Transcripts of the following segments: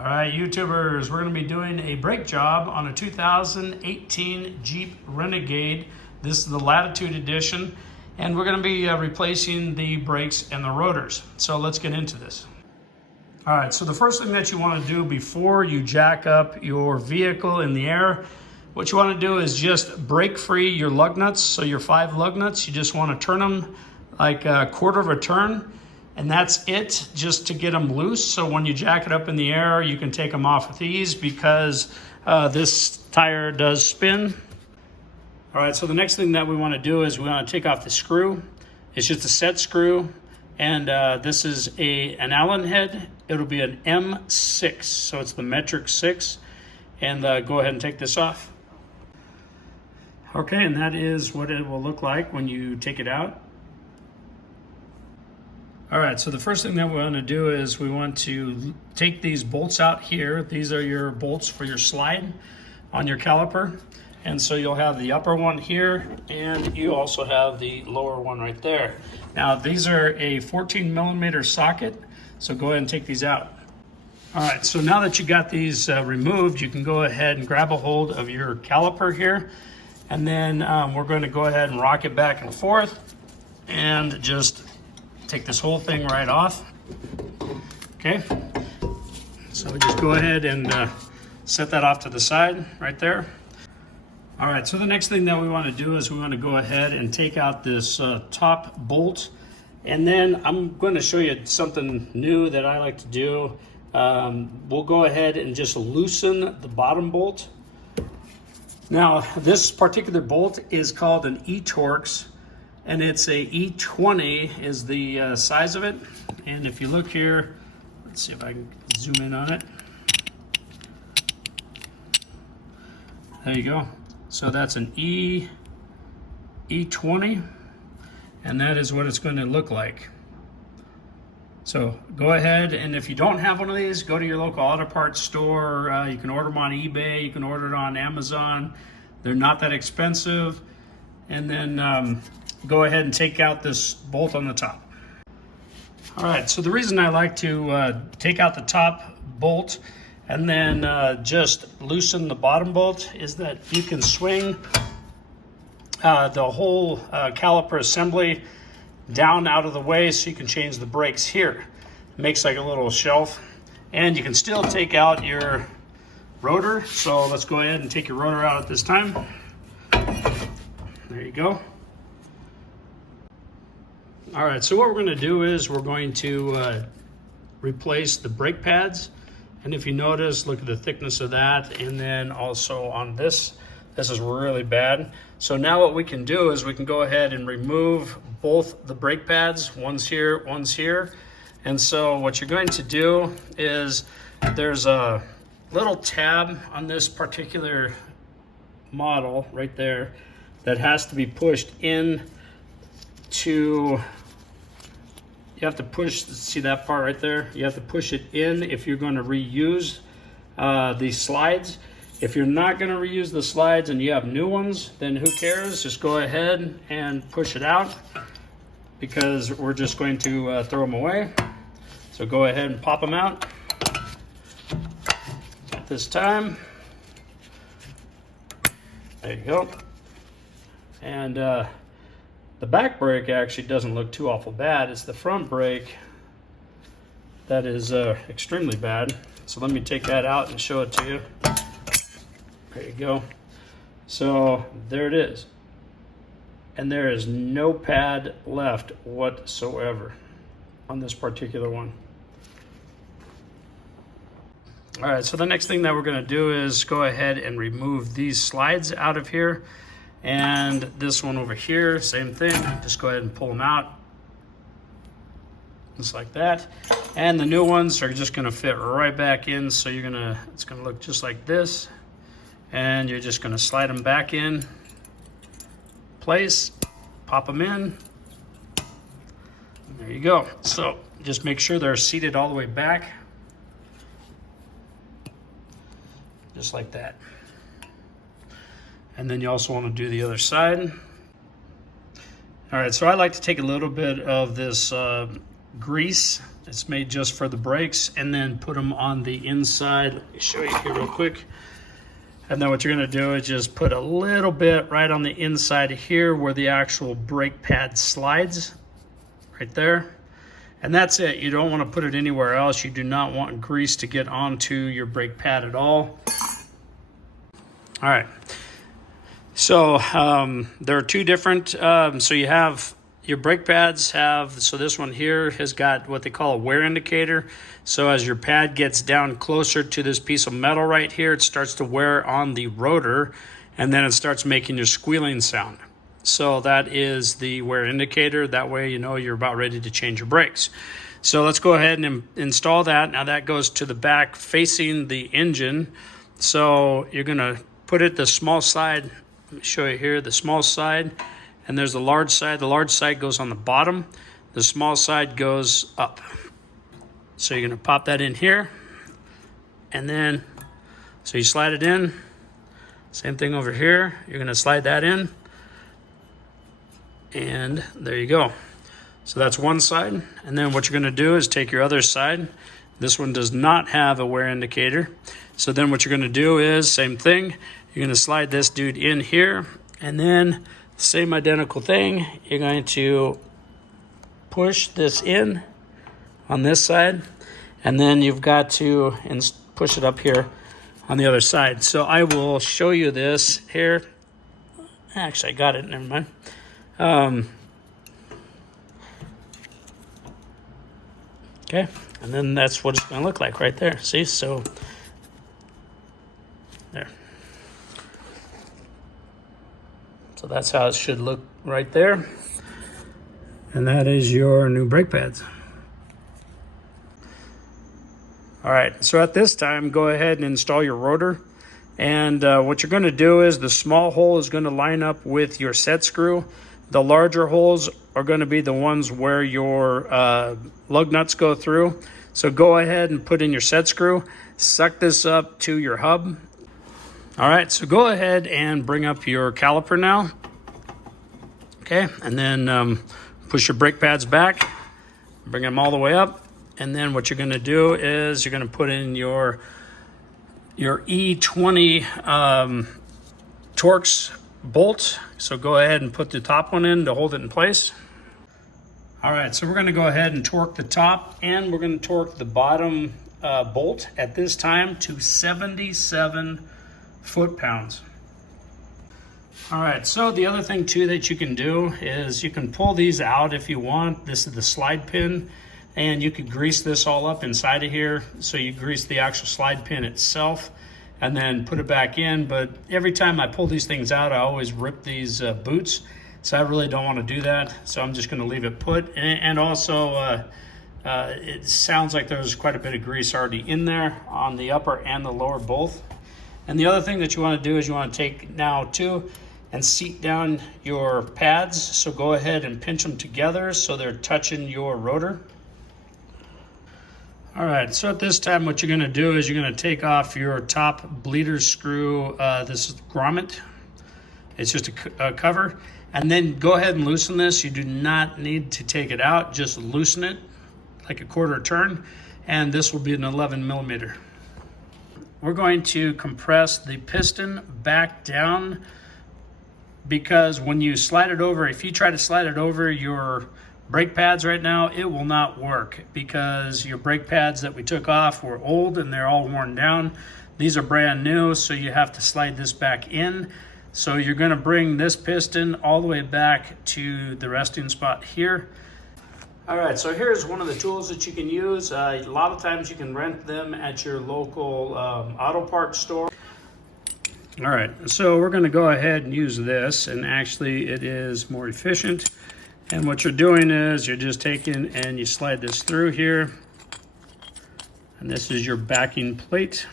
All right, YouTubers, we're going to be doing a brake job on a 2018 Jeep Renegade. This is the Latitude Edition, and we're going to be replacing the brakes and the rotors. So let's get into this. All right, so the first thing that you want to do before you jack up your vehicle in the air, what you want to do is just brake free your lug nuts. So your 5 lug nuts, you just want to turn them like a quarter of a turn. And that's it, just to get them loose. So when you jack it up in the air, you can take them off with ease because this tire does spin. All right, so the next thing that we want to do is we want to take off the screw. It's just a set screw. And this is an Allen head. It'll be an M6, so it's the metric 6. And go ahead and take this off. Okay, and that is what it will look like when you take it out. All right, so the first thing that we want to do is we want to take these bolts out here. These are your bolts for your slide on your caliper. And so you'll have the upper one here, and you also have the lower one right there. Now, these are a 14mm socket, so go ahead and take these out. All right, so now that you got these removed, you can go ahead and grab a hold of your caliper here, and then we're going to go ahead and rock it back and forth and just take this whole thing right off. Okay, so just go ahead and set that off to the side right there. All right, so the next thing that we want to do is we want to go ahead and take out this top bolt, and then I'm going to show you something new that I like to do. We'll go ahead and just loosen the bottom bolt. Now, this particular bolt is called an E-Torx, and it's a E20 is the size of it. And if you look here, let's see if I can zoom in on it. There you go. So that's an E20, and that is what it's going to look like. So go ahead, and if you don't have one of these, go to your local auto parts store. You can order them on eBay. You can order it on Amazon. They're not that expensive. And then go ahead and take out this bolt on the top. All right, so the reason I like to take out the top bolt and then just loosen the bottom bolt is that you can swing the whole caliper assembly down out of the way, so you can change the brakes here. It makes like a little shelf, and you can still take out your rotor. So let's go ahead and take your rotor out at this time. There you go. All right, so what we're going to do is we're going to replace the brake pads. And if you notice, look at the thickness of that. And then also on this is really bad. So now what we can do is we can go ahead and remove both the brake pads. One's here, one's here. And so what you're going to do is there's a little tab on this particular model right there that has to be pushed in to, you have to push, see that part right there? You have to push it in if you're going to reuse these slides. If you're not going to reuse the slides and you have new ones, then who cares? Just go ahead and push it out, because we're just going to throw them away. So go ahead and pop them out at this time. There you go. And the back brake actually doesn't look too awful bad. It's the front brake that is extremely bad. So let me take that out and show it to you. There you go. So there it is. And there is no pad left whatsoever on this particular one. All right, so the next thing that we're going to do is go ahead and remove these slides out of here. And this one over here, same thing. Just go ahead and pull them out. Just like that. And the new ones are just gonna fit right back in. So it's gonna look just like this. And you're just gonna slide them back in place, pop them in. There you go. So just make sure they're seated all the way back. Just like that. And then you also want to do the other side. All right, so I like to take a little bit of this grease. It's made just for the brakes, and then put them on the inside. Let me show you here real quick. And then what you're gonna do is just put a little bit right on the inside here where the actual brake pad slides, right there. And that's it. You don't want to put it anywhere else. You do not want grease to get onto your brake pad at all. All right. So there are two different, so you have your brake pads so this one here has got what they call a wear indicator. So as your pad gets down closer to this piece of metal right here, it starts to wear on the rotor, and then it starts making your squealing sound. So that is the wear indicator. That way you know you're about ready to change your brakes. So let's go ahead and install that. Now that goes to the back facing the engine. So you're gonna put it the small side. Let me show you here, the small side, and there's the large side. The large side goes on the bottom. The small side goes up. So you're gonna pop that in here, and then, so you slide it in. Same thing over here. You're gonna slide that in, and there you go. So that's one side. And then what you're gonna do is take your other side. This one does not have a wear indicator. So then what you're gonna do is, same thing, you're gonna slide this dude in here, and then same identical thing. You're going to push this in on this side, and then you've got to push it up here on the other side. So I will show you this here. Actually, I got it, never mind. Okay, and then that's what it's gonna look like right there. See, so there. So that's how it should look right there. And that is your new brake pads. All right, so at this time, go ahead and install your rotor. And what you're gonna do is the small hole is gonna line up with your set screw. The larger holes are gonna be the ones where your lug nuts go through. So go ahead and put in your set screw, suck this up to your hub. All right, so go ahead and bring up your caliper now. Okay, and then push your brake pads back, bring them all the way up. And then what you're gonna do is you're gonna put in your E20 Torx bolt. So go ahead and put the top one in to hold it in place. All right, so we're gonna go ahead and torque the top, and we're gonna torque the bottom bolt at this time to 77 foot-pounds. All right, so the other thing too that you can do is you can pull these out if you want. This is the slide pin, and you could grease this all up inside of here. So you grease the actual slide pin itself and then put it back in. But every time I pull these things out, I always rip these boots. So I really don't want to do that. So I'm just gonna leave it put. And also, it sounds like there's quite a bit of grease already in there on the upper and the lower both. And the other thing that you want to do is you want to take now too and seat down your pads. So go ahead and pinch them together so they're touching your rotor. All right, so at this time what you're going to do is you're going to take off your top bleeder screw. This is grommet. It's just a cover. And then go ahead and loosen this. You do not need to take it out. Just loosen it like a quarter turn. And this will be an 11 millimeter. We're going to compress the piston back down, because when you slide it over, if you try to slide it over your brake pads right now, it will not work, because your brake pads that we took off were old and they're all worn down. These are brand new, so you have to slide this back in. So you're gonna bring this piston all the way back to the resting spot here. All right, so here's one of the tools that you can use. A lot of times you can rent them at your local auto parts store. All right, so we're gonna go ahead and use this, and actually it is more efficient. And what you're doing is you're just taking and you slide this through here. And this is your backing plate.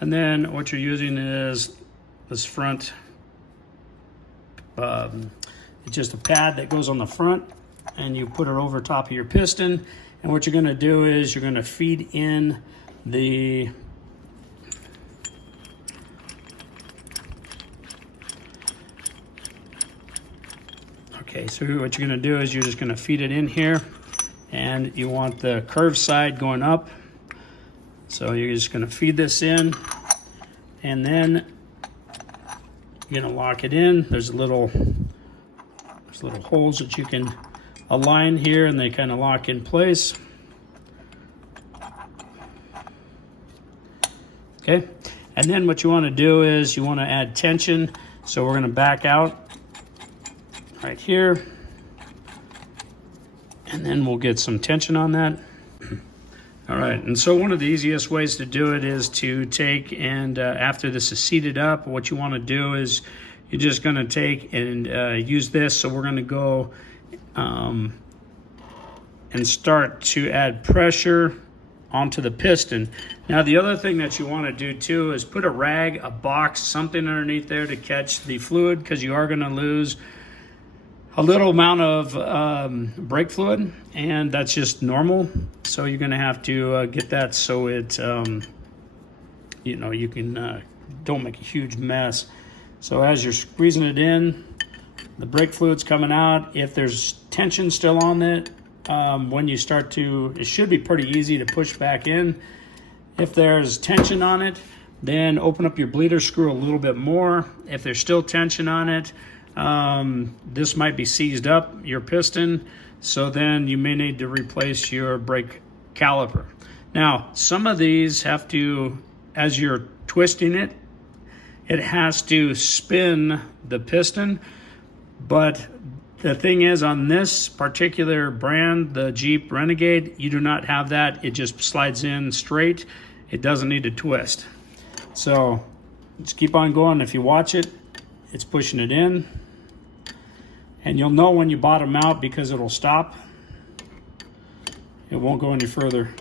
And then what you're using is this front, it's just a pad that goes on the front, and you put it over top of your piston. And what you're gonna do is you're gonna feed in the so what you're gonna do is you're just gonna feed it in here, and you want the curved side going up. So you're just going to feed this in, and then you're going to lock it in. There's little holes that you can align here, and they kind of lock in place. Okay, and then what you want to do is you want to add tension. So we're going to back out right here, and then we'll get some tension on that. All right, and so one of the easiest ways to do it is to take and after this is seated up, what you want to do is you're just going to take and use this. So we're going to go and start to add pressure onto the piston. Now the other thing that you want to do too is put a rag, a box, something underneath there to catch the fluid, because you are going to lose a little amount of brake fluid, and that's just normal. So you're going to have to get that so it, you know, you can don't make a huge mess. So as you're squeezing it in, the brake fluid's coming out. If there's tension still on it, when you start to, it should be pretty easy to push back in. If there's tension on it, then open up your bleeder screw a little bit more. If there's still tension on it, this might be seized up, your piston, so then you may need to replace your brake caliper. Now, some of these have to, as you're twisting it, it has to spin the piston, but the thing is, on this particular brand, the Jeep Renegade, you do not have that. It just slides in straight. It doesn't need to twist. So just keep on going. If you watch it, it's pushing it in. And you'll know when you bottom out because it'll stop. It won't go any further.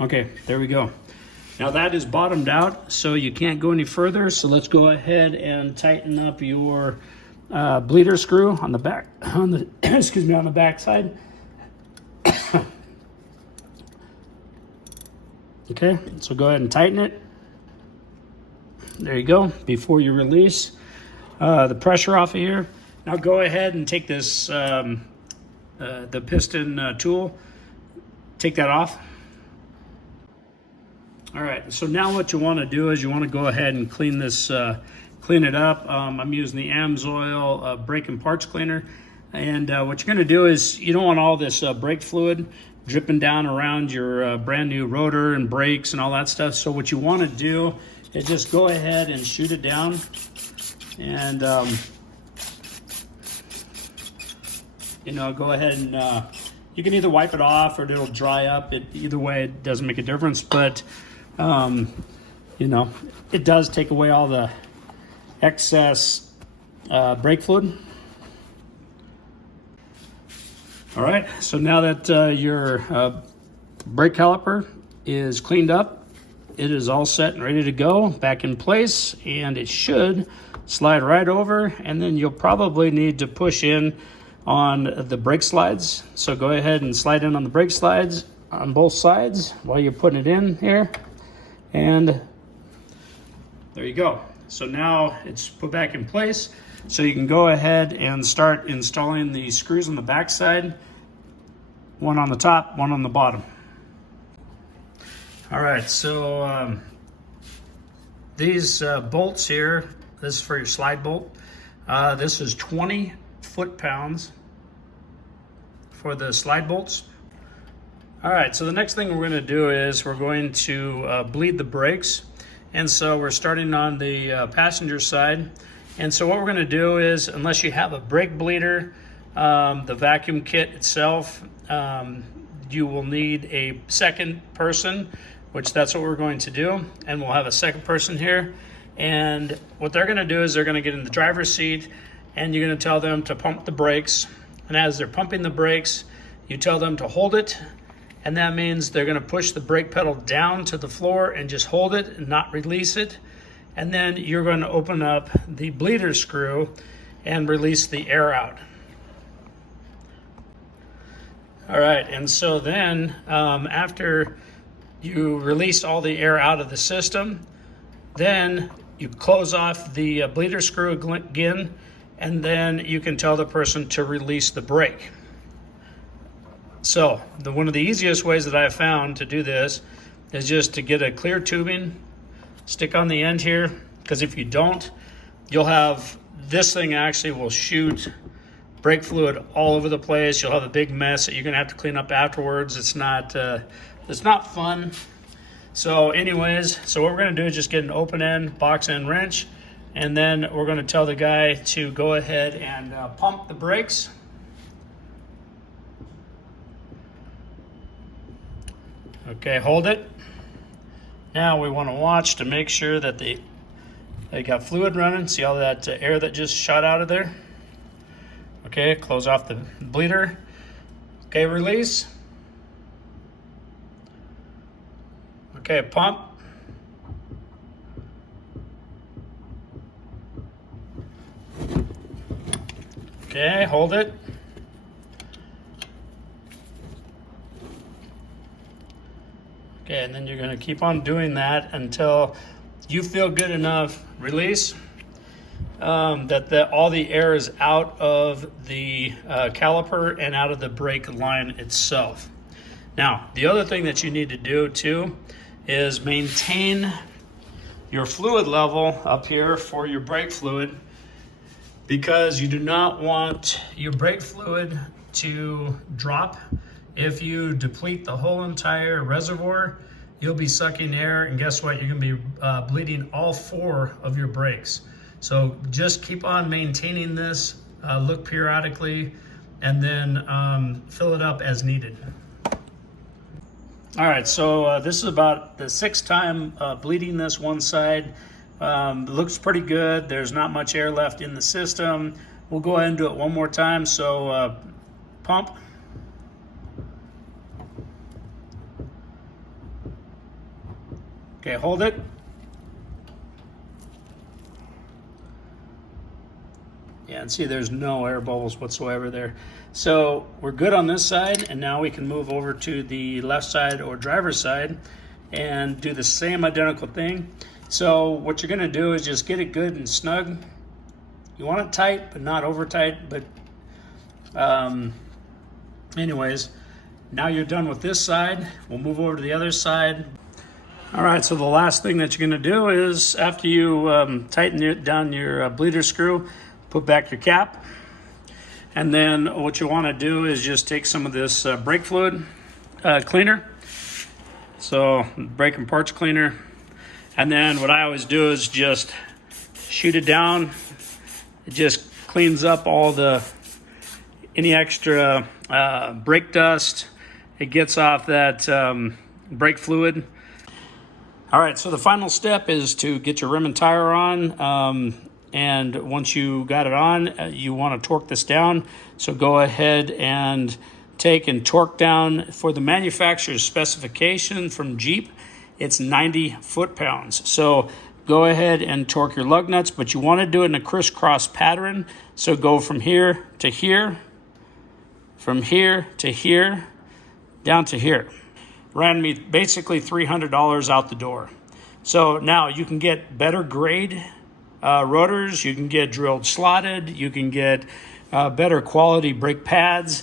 Okay, there we go. Now that is bottomed out, so you can't go any further. So let's go ahead and tighten up your bleeder screw on the back, on the excuse me, on the back side. Okay, so go ahead and tighten it. There you go. Before you release the pressure off of here. Now go ahead and take this the piston tool. Take that off. All right, so now what you want to do is you want to go ahead and clean this, clean it up. I'm using the AMSOIL brake and parts cleaner. And what you're going to do is you don't want all this brake fluid dripping down around your brand new rotor and brakes and all that stuff. So what you want to do is just go ahead and shoot it down. And, you know, go ahead and you can either wipe it off or it'll dry up. Either way, it doesn't make a difference. But you know, it does take away all the excess brake fluid. All right, so now that your brake caliper is cleaned up, it is all set and ready to go, back in place, and it should slide right over, and then you'll probably need to push in on the brake slides. So go ahead and slide in on the brake slides on both sides while you're putting it in here. And there you go. So now it's put back in place. So you can go ahead and start installing the screws on the back side. One on the top, one on the bottom. All right, so these bolts here, this is for your slide bolt. This is 20 foot-pounds for the slide bolts. All right, so the next thing we're going to do is we're going to bleed the brakes. And so we're starting on the passenger side. And so what we're going to do is, unless you have a brake bleeder, the vacuum kit itself, you will need a second person, which that's what we're going to do. And we'll have a second person here. And what they're going to do is they're going to get in the driver's seat, and you're going to tell them to pump the brakes. And as they're pumping the brakes, you tell them to hold it. And that means they're going to push the brake pedal down to the floor and just hold it and not release it. And then you're going to open up the bleeder screw and release the air out. All right, and so then after you release all the air out of the system, then you close off the bleeder screw again, and then you can tell the person to release the brake. So one of the easiest ways that I've found to do this is just to get a clear tubing, stick on the end here, because if you don't, you'll have, this thing actually will shoot brake fluid all over the place. You'll have a big mess that you're gonna have to clean up afterwards. It's not fun. So anyways, so what we're gonna do is just get an open end, box end wrench, and then we're gonna tell the guy to go ahead and pump the brakes. Okay, hold it. Now we want to watch to make sure that they got fluid running. See all that air that just shot out of there? Okay, close off the bleeder. Okay, release. Okay, pump. Okay, hold it. Okay, and then you're going to keep on doing that until you feel good enough, release, that all the air is out of the caliper and out of the brake line itself. Now, the other thing that you need to do too is maintain your fluid level up here for your brake fluid, because you do not want your brake fluid to drop. If you deplete the whole entire reservoir, you'll be sucking air, and guess what? You're gonna be bleeding all 4 of your brakes. So just keep on maintaining this, look periodically, and then fill it up as needed. All right, so this is about the 6th time bleeding this one side. Looks pretty good. There's not much air left in the system. We'll go ahead and do it one more time. So pump. Okay, hold it. Yeah, and see there's no air bubbles whatsoever there. So we're good on this side, and now we can move over to the left side or driver's side and do the same identical thing. So what you're gonna do is just get it good and snug. You want it tight, but not over tight. But anyways, now you're done with this side. We'll move over to the other side. All right, so the last thing that you're gonna do is, after you tighten down your bleeder screw, put back your cap. And then what you wanna do is just take some of this brake fluid cleaner. So brake and parts cleaner. And then what I always do is just shoot it down. It just cleans up all any extra brake dust. It gets off that brake fluid. All right, so the final step is to get your rim and tire on. And once you got it on, you want to torque this down. So go ahead and take and torque down for the manufacturer's specification from Jeep. It's 90 foot-pounds. So go ahead and torque your lug nuts, but you want to do it in a crisscross pattern. So go from here to here, from here to here, down to here. Ran me basically $300 out the door. So now you can get better grade rotors, you can get drilled slotted, you can get better quality brake pads.